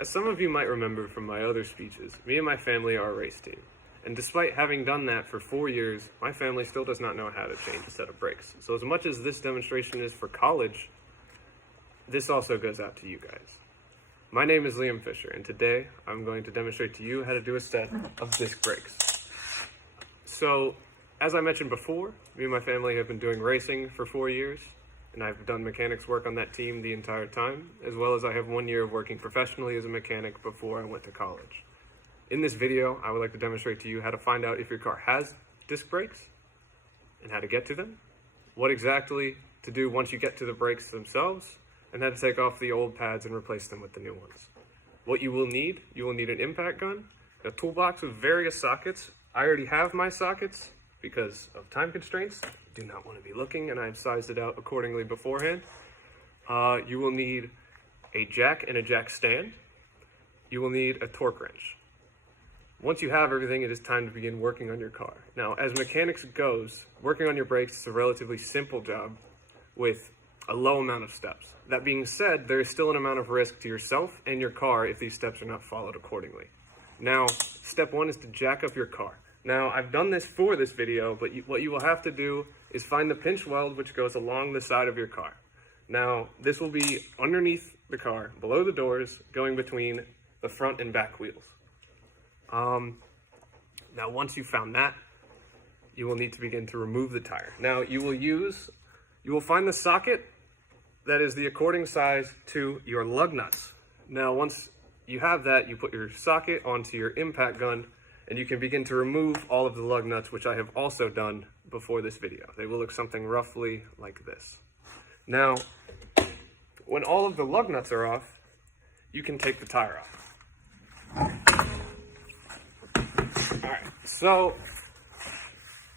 As some of you might remember from my other speeches, me and my family are a race team. And despite having done that for 4 years, my family still does not know how to change a set of brakes. So as much as this demonstration is for college, this also goes out to you guys. My name is Liam Fisher, and today I'm going to demonstrate to you how to do a set of disc brakes. So, as I mentioned before, me and my family have been doing racing for 4 years, and I've done mechanics work on that team the entire time, as well as I have 1 year of working professionally as a mechanic before I went to college. In this video, I would like to demonstrate to you how to find out if your car has disc brakes and how to get to them, what exactly to do once you get to the brakes themselves, and how to take off the old pads and replace them with the new ones. What you will need an impact gun, a toolbox with various sockets. I already have my sockets because of time constraints. I do not want to be looking, and I've sized it out accordingly beforehand. You will need a jack and a jack stand. You will need a torque wrench. Once you have everything, it is time to begin working on your car. Now, as mechanics goes, working on your brakes is a relatively simple job with a low amount of steps. That being said, there is still an amount of risk to yourself and your car if these steps are not followed accordingly. Now, step 1 is to jack up your car. Now, I've done this for this video, but what you will have to do is find the pinch weld which goes along the side of your car. Now, this will be underneath the car, below the doors, going between the front and back wheels. Now, once you've found that, you will need to begin to remove the tire. Now, you will find the socket that is the according size to your lug nuts. Now, once you have that, you put your socket onto your impact gun, and you can begin to remove all of the lug nuts, which I have also done before this video. They will look something roughly like this. Now, when all of the lug nuts are off, you can take the tire off. Alright, so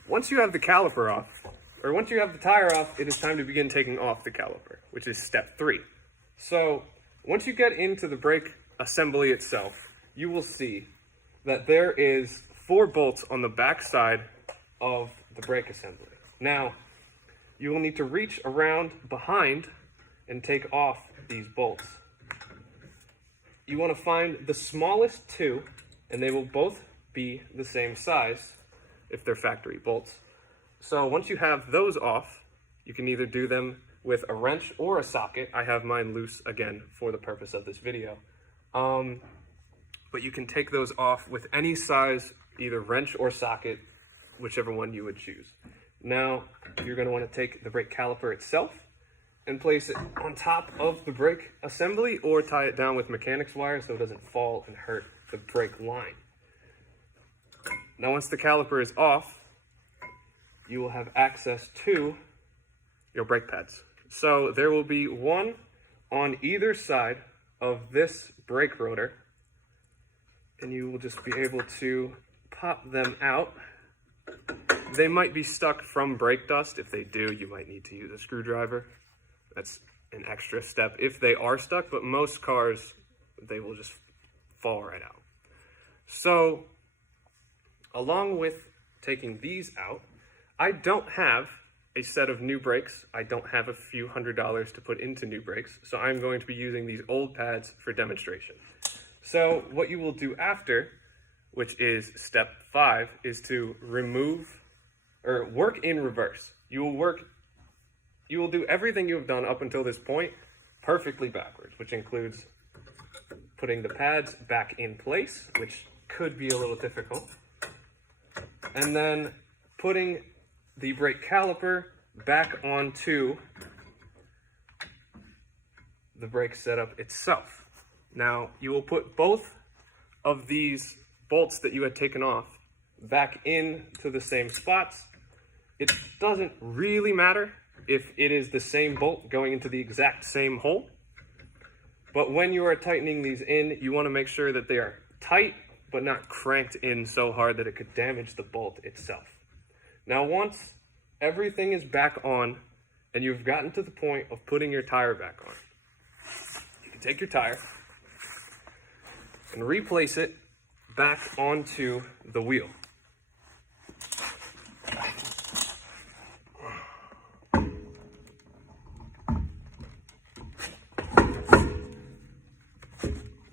once you have the caliper off, or once you have the tire off, it is time to begin taking off the caliper, which is step 3. So once you get into the brake assembly itself, you will see that there is 4 bolts on the back side of the brake assembly. Now, you will need to reach around behind and take off these bolts. You want to find the smallest 2, and they will both be the same size if they're factory bolts. So once you have those off, you can either do them with a wrench or a socket. I have mine loose again for the purpose of this video. But you can take those off with any size, either wrench or socket, whichever one you would choose. Now, you're going to want to take the brake caliper itself and place it on top of the brake assembly, or tie it down with mechanics wire so it doesn't fall and hurt the brake line. Now, once the caliper is off, you will have access to your brake pads. So there will be one on either side of this brake rotor, and you will just be able to pop them out. They might be stuck from brake dust. If they do, you might need to use a screwdriver. That's an extra step if they are stuck, but most cars, they will just fall right out. So, along with taking these out, I don't have a set of new brakes. I don't have a few $100s to put into new brakes, so I'm going to be using these old pads for demonstration. So what you will do after, which is step 5, is to remove, or work in reverse. You will do everything you have done up until this point perfectly backwards, which includes putting the pads back in place, which could be a little difficult, and then putting the brake caliper back onto the brake setup itself. Now, you will put both of these bolts that you had taken off back into the same spots. It doesn't really matter if it is the same bolt going into the exact same hole, but when you are tightening these in, you want to make sure that they are tight but not cranked in so hard that it could damage the bolt itself. Now, once everything is back on and you've gotten to the point of putting your tire back on, you can take your tire and replace it back onto the wheel.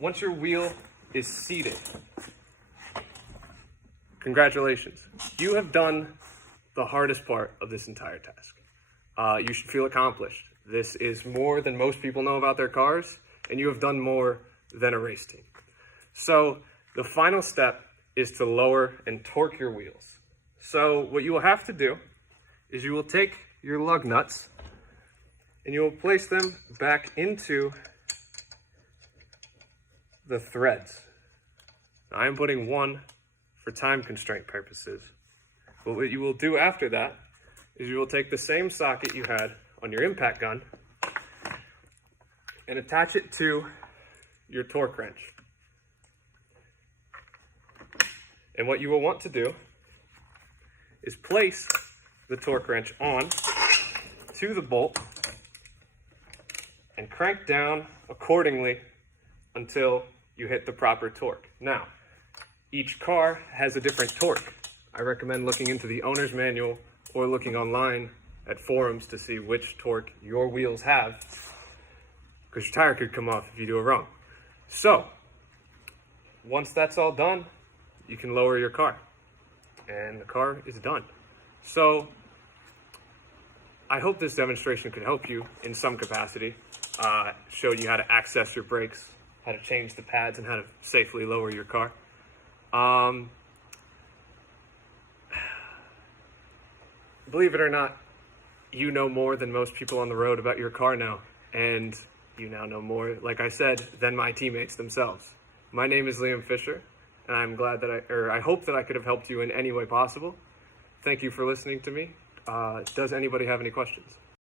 once your wheel is seated, congratulations. You have done the hardest part of this entire task. You should feel accomplished. This is more than most people know about their cars, and you have done more than a race team. So the final step is to lower and torque your wheels. So what you will have to do is you will take your lug nuts and you will place them back into the threads. Now, I am putting one for time constraint purposes. But what you will do after that is you will take the same socket you had on your impact gun and attach it to your torque wrench. And what you will want to do is place the torque wrench on to the bolt and crank down accordingly until you hit the proper torque. Now, each car has a different torque. I recommend looking into the owner's manual or looking online at forums to see which torque your wheels have, because your tire could come off if you do it wrong. So, once that's all done, you can lower your car, and the car is done. So, I hope this demonstration could help you in some capacity, show you how to access your brakes, how to change the pads, and how to safely lower your car. Believe it or not, you know more than most people on the road about your car now, and you now know more, like I said, than my teammates themselves. My name is Liam Fisher, and I'm glad that I hope that I could have helped you in any way possible. Thank you for listening to me. Does anybody have any questions?